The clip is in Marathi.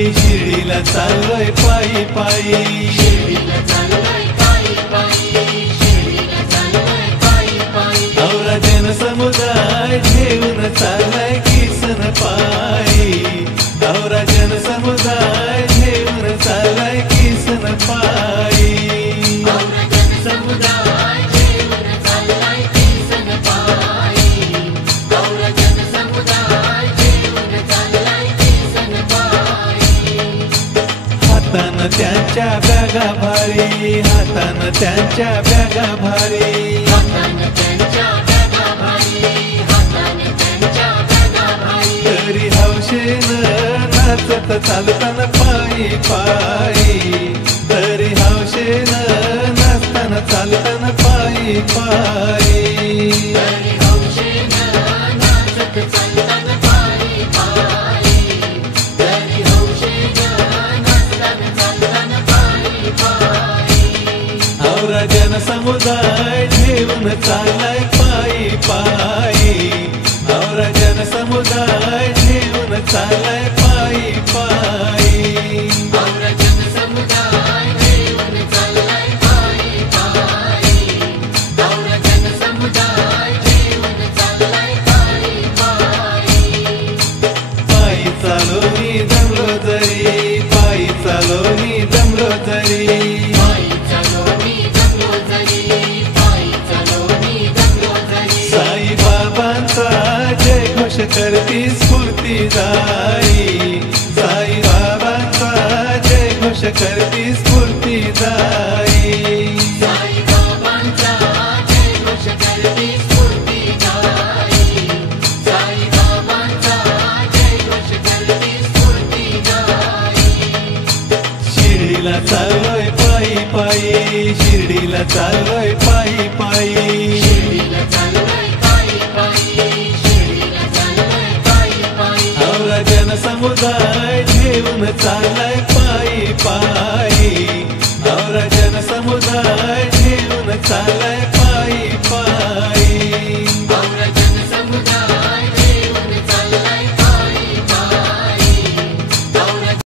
शिर्डीला चाललोय पायी पायी, शिर्डीला चाललोय पायी पायी, शिर्डीला चाललोय पायी पायी. औरा जनसमुदाय घेऊन चाललाय किसन पायी, औरा जनसमुदाय घेऊन चाललाय किसन पायी. औरा जनसमुदाय घेऊन चाललाय किसन पायी, औरा जनसमुदाय घेऊन चाललाय किसन पायी. हातानं त्यांच्या बॅगा भारी, हातानं त्यांच्या बॅगा भारी, हाताने त्यांच्या बॅगा भारी, हाताने त्यांच्या बॅगा भारी. तरी हौशेनं नाचत चालताना पायी पायी, तरी हौशेनं नाचताना चालताना पायी पायी. तरी हौशेनं नाचत चालताना पायी पायी, तरी हौशेनं नाचताना चालताना पायी पायी. औरा जनसमुदाय घेऊन चाललाय पायी पायी, औरा जनसमुदाय घेऊन चाललाय पायी पायी. औरा जनसमुदाय घेऊन चाललाय पायी पायी, औरा जनसमुदाय घेऊन चाललाय पायी पायी. पायी चालो मी दमलो जरी, पायी चालो मी दमलो जरी, पायी चालो मी दमलो जरी, पायी चालो मी दमलो जरी. साई बाबांचा जय घोष करती स्फूर्तीदायी, साई बाबांचा जय घोष करती स्फूर्तीदायी. साई बाबांचा जय घोष करती स्फूर्तीदायी, साई बाबांचा जय घोष करती स्फूर्तीदायी. शिर्डीला चाललोय पायी पायी, शिर्डीला चाललोय पायी पायी, शिर्डीला चाललोय पायी पायी, शिर्डीला चाललोय पायी पायी. औरा जनसमुदाय घेऊन चाललाय